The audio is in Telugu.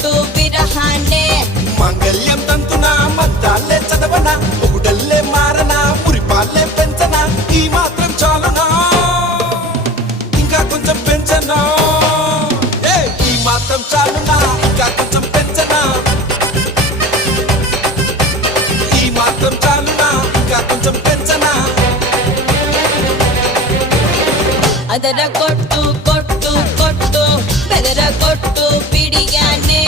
కొట్టు విరహాన్నే మాంగళ్యం తంతునా మంత్రాలే చదవనా ఒకడల్లే మారనా మురిపాలే పెంచనా ఈ మాత్రం చాలునా ఇంకా కొంచెం పెంచనా ఈ మాత్రం చాలునా ఇంకా కొంచెం పెంచనా ఈ మాత్రం చాలునా ఇంకా కొంచెం పెంచనా ಅದರ ಕೊಟ್ಟು ಕೊಟ್ಟು ಕೊಟ್ಟು ಬೆದರ ಕೊಟ್ಟು ಬಿಡಿಯಾನೆ